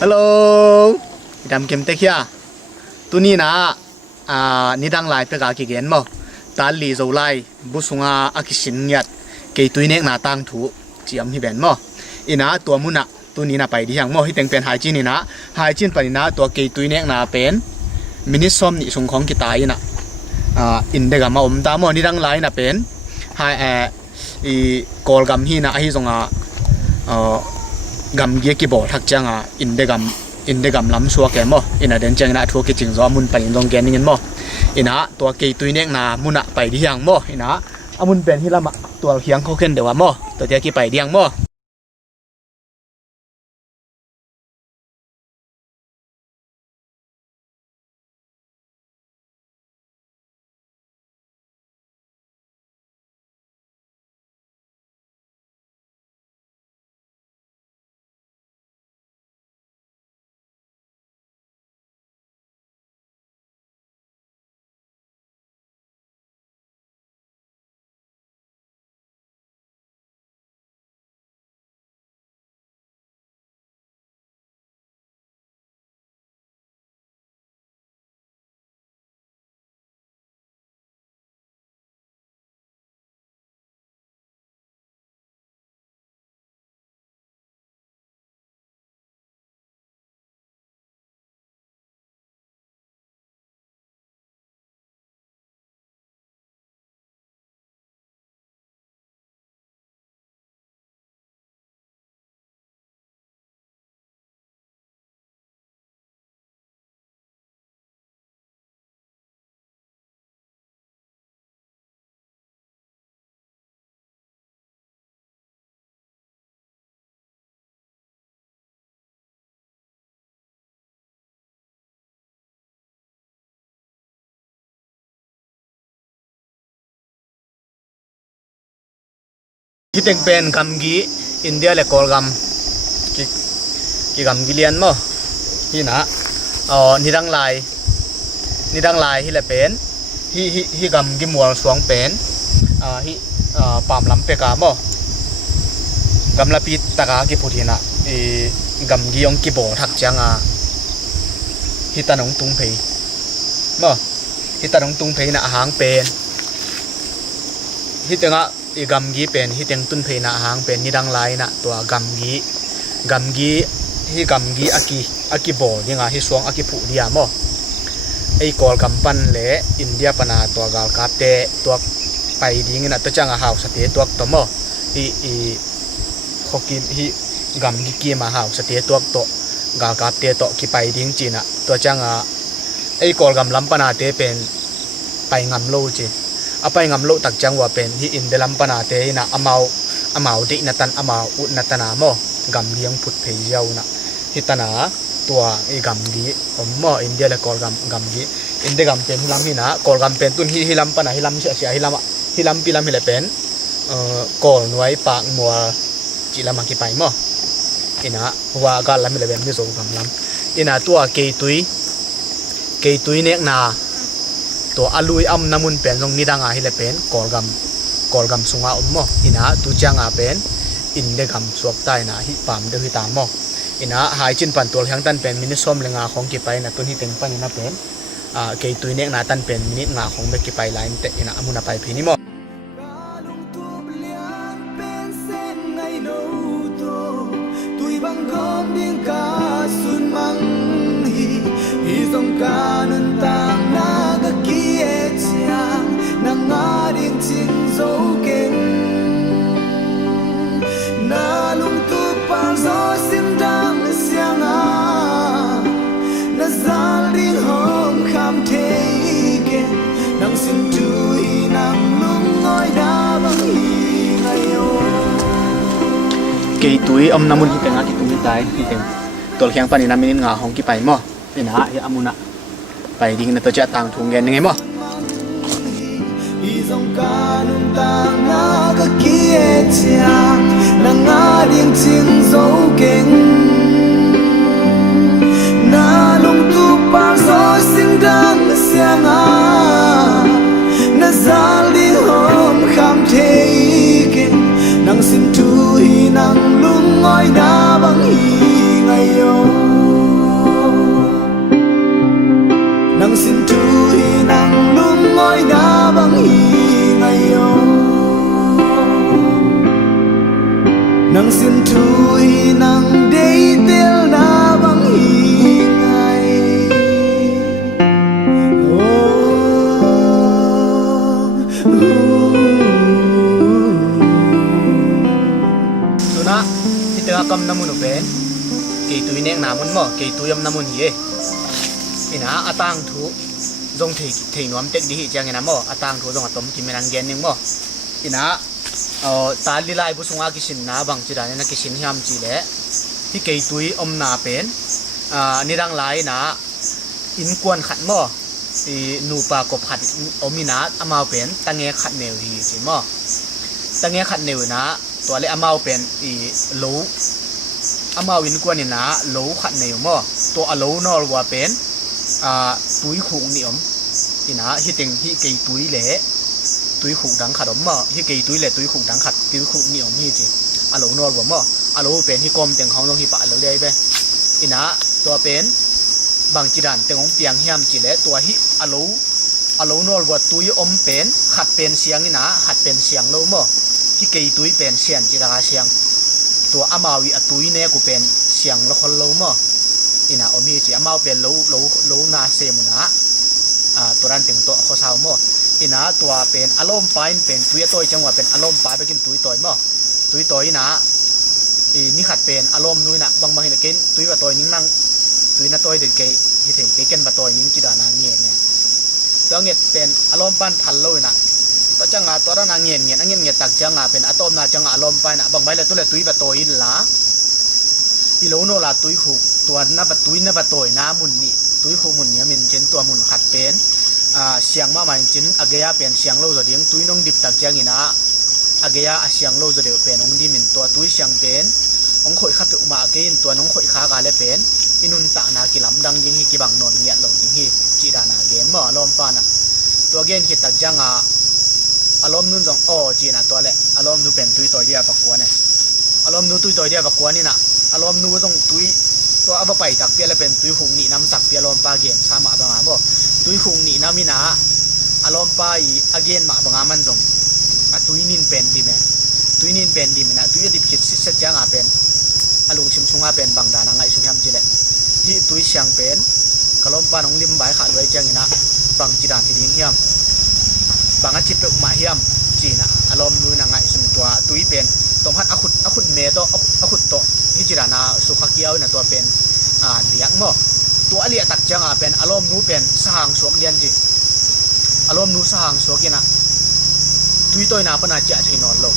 Hello, đam kiếm tê kia. Tu ni na ni đang lại pe ka ki gen mo. Ta li zo lai bu sunga akisin nyat. Ke tu nek na tang thu chiam hi ben mo. Ina tua muna tu ni na pai di hang mo hi teng pen hai chin ni na. Hai chin pa ni na tua ke tu nek na pen. Minit som ni sung khong ki tai na. In de ga ma om ta mo ni đang lại na pen. Hai i kol gam hi na hi zonga gam gie ki bo thak changa in de gam lam suwa ke mo ina den chang na thu ki ching zo mun panin dong gen nin mo ina to ke tuinek na muna pai di yang mo ina amun pen hi lama to hiang kho khen dewa mo to te ki pai diang mo ki teng pen gam gi India le kol gam ki gam gi lian mo hi na ni dang lai hi le pen hi gam gi mual suang pen hi pam lam pe ka mo gam la pi taka ki puthina gam gi ong ki bo thak changa hi tanong tung phei mo hi tanong tung phei na hang pen hi tenga gam gi pen hi teng tun phei na hang pen ni dang lai na to gam gi hi gam gi aki bo ninga hi suang aki phu dia mo ei kol gam pan le India pana to gal kap te to pai ding na to changa house te to to mo hi khoki hi gam gi ki ma house te to gal kap te to ki pai ding china to changa ei kol gam lam pana te pen pai ngam lo chi apai ngam lo tak chang wa pen hi in de lam pana te na amau di na tan amau ut na tana mo gam liang phut phei yau na hi tana tua i gam gi mo India le kol gam gi inde gam pen hilam hi na kol gam pen tun hi lam pana hilam sia hilam pilam hi le pen kol nuai pak mua chi lam ki pai mo ina wa ga lam le ben mi so gam lam ina tua ke tui nek na to alui am namun pen jong nidanga hi le pen kol gam sunga mo ina tu changa pen inde gam suak tai na hi pam de hi ta mo ina hai chin pan tol hang tan pen mini som lenga khong ki pai na tun hi teng pan na pen ke tui nek na tan pen minit nga khong be ki pai line te ina amuna pai phini mo ke tui om namun hi tenga ki tumi tai hi teng tol khiang pani na minin nga hong ki pai mo ina hi amuna pai ding na to cha tang thung gen ngai mo dòng ca nung ta ngã các kia chàng na ngã điên chinh dấu kinh na lung tu pa gió sinh đang xiang na zal đi hôm kham thế kinh nang xin tu hi nang lung ngoi na bang hi ngày yo bằng xin thui nang đây tel na bằng hi ngay Tuna ita kam namun ben kay tui neng namun mo kay tuyam namun hi ina atang thu zong thei nuam tek di hi chang ina mo atang thu zong atom kimenang gen ning mo ina ta li lai bu sunga ki sin na bang chi da na ki sin hiam chi le hi kay tui om na pen nirang lai na in kwan khat mo ti nu pa ko phat omina amao pen tange khat neu hi chi mo tange khat neu naตัวเลอมาวเป็นอีโลอมาววินกวนนี่นะโลขัดเนียวมอตัวอโลนอลว่าเป็นตุยขุงนี่อมอีนะฮิติงฮิเกยตุยเละตุยขุงดังขัดอมมอฮิเกยตุยเละตุยขุงดังขัดตุยขุงนี่อมฮิจิอโลนอลว่ามออโลเป็นฮิกอมเต็งของลงฮิปะเลยได้เบอีนะตัวเป็นบางจีดันเต็งของเปียงเฮียมจีเละตัวฮิอโลนอลว่าตุยอมเป็นขัดเป็นเสียงนี่นะขัดเป็นเสียงโลมอที่เกยตุยเป็นเสียงจีราเสียงตัวอามาวิอตุยเนี่ยกูเป็นเสียงละคนโลมออินะอมีจีอามาเป็นโลนาเซมุนะตัวนั้นถึงตัวข้อสาวมออินะตัวเป็นอารมณ์ไปเป็นตุยตัวจังหวะเป็นอารมณ์ไปไปกินตุยต่อยมอตุยต่อยนะนี่ขัดเป็นอารมณ์นู้นนะบางเห็นกินตุยว่าต่อยยิ่งนั่งตุยน่ะต่อยถึงเกยที่ถึงเกยกันมาต่อยยิ่งจีดานาเงี้ยเนี่ยตัวเงี้ยเป็นอารมณ์บ้านพันโลนะตัวจังหวะตัวนั้นเงียตักจังหวะเป็นอะตอมนาจังหวะลมไปนะบางใบเลยตัวเลยตุยปะโตอินละอีโลโนละตุยหูตัวนับตุยนับโตยน้ำมุนนี่ตุยหูมุนเนี่ยมันเช่นตัวมุนขัดเป็นเสียงมาหมายถึงอเกียเป็นเสียงโลจะเดียงตุยน้องดิบตักจังอีนะอเกียเสียงโลจะเดียวเป็นองดิมินตัวตุยเสียงเป็นองข่อยขับไปอุมาเกินตัวน้องข่อยขากาเลยเป็นอินุนตะนากิลำดังยิงฮีกิบังนนเงียลงยิงฮีจีดานาเกนบ่ลมปานะตัวเกนคิดตักจังอารมณ์นู้นจงจีน่ะตัวเละอารมณ์นู้นเป็นตุยต่อยเดียปักกัวเนี่ยอารมณ์นู้นตุยต่อยเดียปักกัวนี่น่ะอารมณ์นู้นต้องตุยตัวเอาไปตักเปียแล้วเป็นตุยหุงนี่น้ำตักเปียลมปลาเกนสามะบางอาบ่ตุยหุงนี่น้ำมินะอารมณ์ปลาอีอเกนมาบางอามันจงตุยนินเป็นดีไหมตุยนินเป็นดีไหมนะตุยดิบคิดสิเสจยังอาเป็นอารมณ์ชิมซุงอาเป็นบางดานังไงสุขยามจีเละที่ตุยเสียงเป็นกะลมปลาน้องลิมใบขาดไว้จังนี่นะบางจีดานที่ดิ้งเฮียมบางอาชีพเป็นมาเฮียมจีน่ะอารมณ์นู้นน่ะไงส่วนตัวตุยเป็นตรงพัดอคุดเมโตอคุดโตที่จีรานาสุขเกียวน่ะตัวเป็นเลี้ยงมั้งตัวเลี้ยตักจังเป็นอารมณ์นู้นเป็นสหางสวกเดียนจีอารมณ์นู้นสหางสวกกินะตุยตัวน่ะเป็นอาจจะที่นอนลง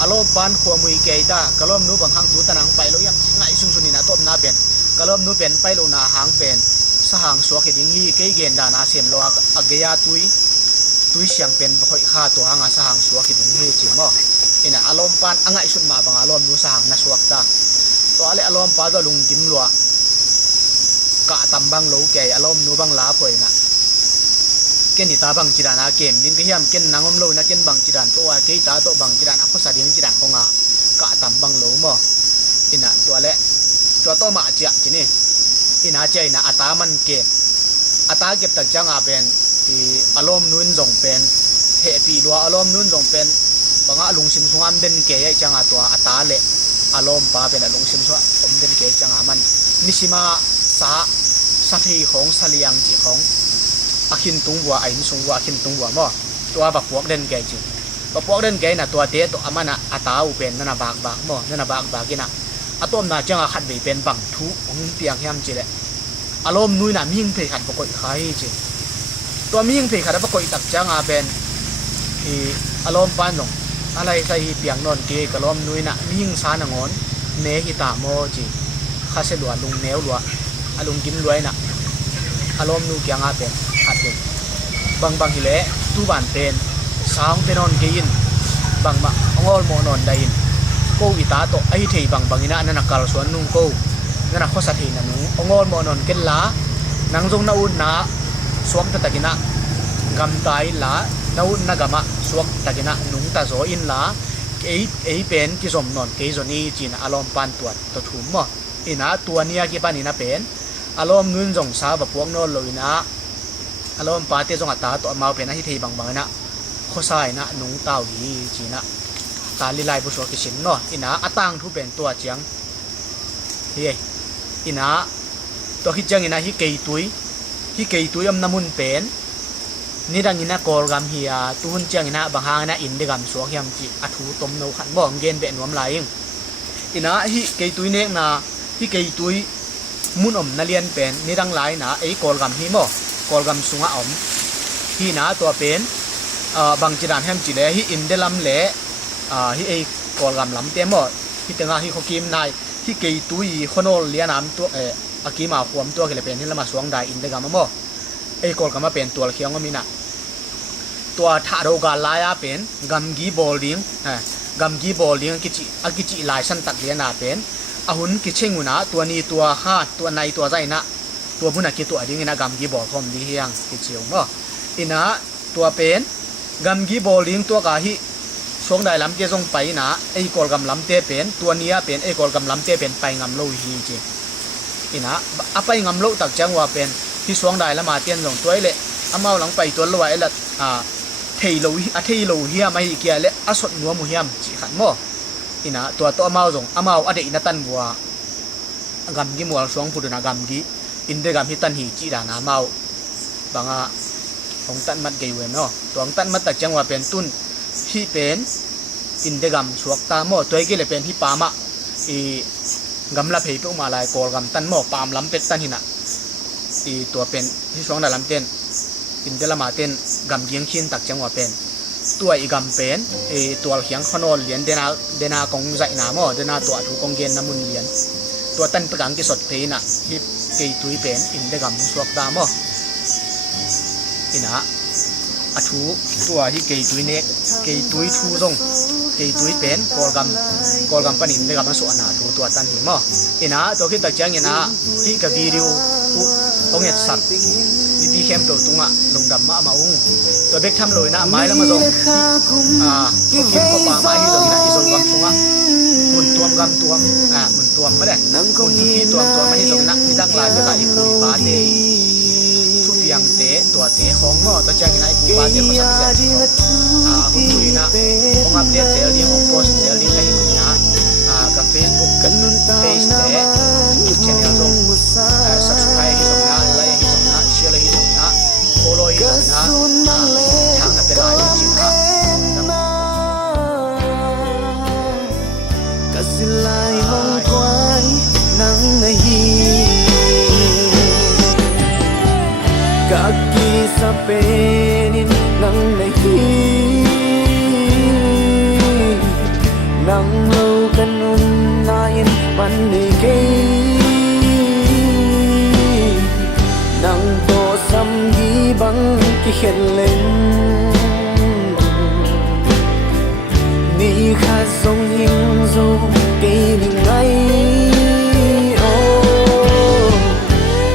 อารมณ์ปานขัวมือเกยตากะลมนู้นบางครั้งตัวตะนังไปแล้วยังไงสุนนี่นะต้มน่าเป็นกะลมนู้นเป็นไปโลนาหางเป็นสหางสวกดิ้งฮีเกยเกนดานาเสียมโลอเกียตุยเสียงเป็นบ่ค่อยค่าตัวหางสหางสวกดิ้งฮีจริงบ่อินะอารมณ์ปานอ่างไงสุดมาบางอารมณ์นู้นสหางน่ะสวกตาตัวอะไรอารมณ์ปานตัวลุงกิมลัวกะตำบังโลเกยอารมณ์นู้นบังลาป่วยนะเกณฑ์ตาบังจีดานาเกมดิ้งก็เฮียมเกณฑ์นางอมโลนะเกณฑ์บังจีดานตัวเกยตาตัวบังจีดานะเขาสะดิ้งจีดานของกะตำบังโลบ่อินะตัวอะไรตัวโตมาเจียจีนี่อินะเจนะอัตามันเก็บอัตาเก็บตักจังเป็นอารมณ์นู้นส่งเป็นเฮปีดัวอารมณ์นู้นส่งเป็นบางลุงซิมสงามเด่นเกยจังตัวอัตาเละอารมณ์ป้าเป็นลุงซิมสงามเด่นเกยจังมันนิชิมาสะทีของสลียงจีของอาคินตุงวัวไอ้นิสงวัวอาคินตุงวัวมั้งตัวบักพวกเด่นเกยจีบักพวกเด่นเกยน่ะตัวเตะตัวอามันน่ะอัตาอุเป็นนั่นน่ะบากมั้งนั่นน่ะบากกินะอะต้มน่ะจังขัดไปเป็นบังทุของเปียงแฮมจีเลยอารมณ์นู้นน่ะมิ่งเพขัดปกติใครจีตัวมิ่งเพขัดปกติตักจังเป็นอารมณ์ปานลงอะไรใส่เปียงนอนเกยกะลมนู้นน่ะมิ่งสานงอนเนหิตาโมจีข้าเสลวลุงเนวลัวอลุงกินรวยน่ะอารมณ์นู้นยังเป็นขัดเป็นบางทีเละตู้บ้านเป็นสาวเป็นนอนเกยินบางองอลโมนอนได้ยินกูอิตาโตไอที่บางอินะนั่นนักการสวนนุ่งกูนั่นนักข้อสัตย์นั่นนุ่งองอลโมนอนเกลลานังจงนาอุนนาสวกตะกินะกำตายลานาอุนนากามะสวกตะกินะนุ่งตาโซอินลาไอเป็นกิสมนอนเกยจนีจีนอารมณ์ปันตัวถุ่มมั้งอินะตัวนี้กี่ปันอินะเป็นอารมณ์นุ่นจงสาวแบบพวกนอนเลยนะอารมณ์ปาเตจงอัตตาตัวมาเป็นอะไรที่บางนะข้อสายนะนุ่งเต้าหีจีนะ ตาลิไลบุษกิสินเนาะอินาอัตังทุเป็นตัวเจียงเฮ้ยอินาตัวฮิจังอินาฮิเกยตุยอมนามุนเป็นนี่ดังอินากอลกำเฮียตุนเจียงอินาบางหางอินาอินเดกำสวกยำจีอัฐูตมโนขันบ่องเกนเป็นวมไหลอินาฮิเกยตุยเนกนาฮิเกยตุยมุนอมนาเลียนเป็นนี่ดังไหลนะไอ้กอลกำฮิโมกอลกำสุงะอมฮินาตัวเป็นบางจีดานแฮมจีเลฮิอินเดลัมเลฮิไอกอลกำลำเต็มหมดฮิตังฮิขกิมนายฮิเกยตุยขนอลเลียนามตัวอากิมาขวมตัวกันเลยเป็นที่ละมาสวงได้อินเดกำมั้งไอ้กอลกำมาเป็นตัวเขียงก็มีนะตัวทารกาลายเป็นกัมกีบอลลิงกิจิลายสันตัดเลียนาเป็นอาหุนกิเชงุนะตัวนี้ตัวฮาตัวในตัวใจนะตัวบุญกิตัวดิ้งนะกัมกีบอลคอมดีเฮียงกิจิวมั้งอินะตัวเป็นกัมกีบอลลิงตัวกาฮิช่วงได้ลำเตะทรงไปนะไอ้กอลกำลำเตะเป็นตัวนี้เป็นไอ้กอลกำลำเตะเป็นไปงำโลหิจิอินะอะไปงำโลตักจังว่าเป็นที่ช่วงได้ละมาเตียนส่งตัวเละอามาหลังไปตัวลอยละเทโลเฮียไม่เกี่ยเละอสดนัวมุเฮียมจีขันโมอินะตัวอามาส่งอามาอเดอินะตันบัวกัมกีมัวช่วงพูดนะกัมกีอินเดกัมฮิตันฮีจีดานามาบางของตันมัดเกยเวนเนาะตัวตันมัดตักจังว่าเป็นตุนที่เป็นอินเดกัมสวกตาโมตัวเกี่ยเป็นที่ปามะกัมละเพย์ปุ๊มาลายกอลกัมตันโมปามล้ำเป็ดตันหินะตัวเป็นที่ช่วงได้ลำเต้นอินเดลมาเต้นกัมเกียงชินตักจังว่าเป็นตัวอีกัมเป็นตัวเขียงขนอนเหรียญเดนากงใจหนามอเดนาตัวถูกกงเกนน้ำมุนเหรียญตัวตันประกังกิสดเพย์นะที่เกยตุยเป็นอินเดกัมสวกตามออินะอัฐูตัวที่เกยตุยเนกเกยตุยทูซงเกยตุยเป็นกอลกัมปนินเดกัมสวนาทูตัวตันหิมออินะตัวที่ตักจังอินะที่กับวิดีโอองเอ็ดสัตดีเข้มตัวตุงะลงดำมาอุ้งตัวเบ็กทำลอยนะไม้แล้วมาส่งก็กินก็ปลาไม้ที่ตรงนี้นะที่ส่งกำตุงะหมุนตัวกำตัวหมุนตัวไม่ได้หมุนทุกที่ตัวไม่ที่ตรงนั้นที่ตั้งลายจะไหลปุยปาเตทุกอย่างเตะตัวเตะของหม้อตัวแจ้งนะปุยปาเตเขาสับเสร็จคุณคุยนะของอัปเดตเซลล์นี้ของโพสเซลล์นี้ก็เห็นนะกับ Facebook กันเพจเตะทุกช่องส่งsubscribe ให้ส่งนะไลค์ให้ส่งนะแชร์ให้ส่งนะfollow ให้ส่งนะทางนั้นเป็นอะไรจริงนะกสิลายมองกวายนังในฮีกะกีสเปนินนังในฮีนังโลกันนุนนายนมันในเกนังโตซัมกีบังกิเห็นเล่นนี่ข้าทรงยิงโซเกนิ่งไงโอ้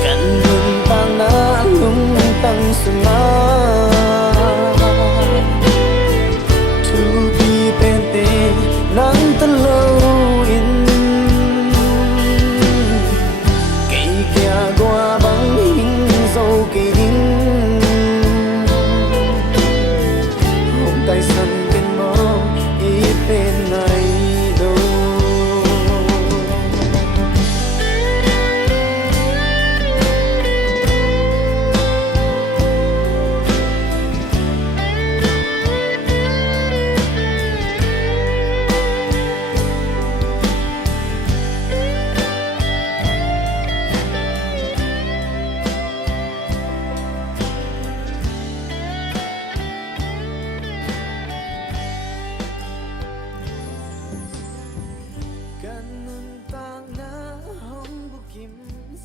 กันนุนต่างนาลุงตั้งสมาทุกีเป็นเตนังตะโลอินเกยเกียกว่าบังหิงโซเกนิ่งหงไตสันเป็นมอเป็นไงโดกันนุนต่างนาห้องบุกิม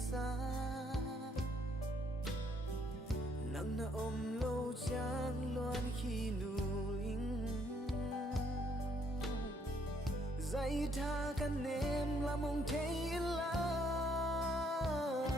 ซานังนาอมโลจางลวนขี้ลุลิงใจทากันเนมละมงเทลา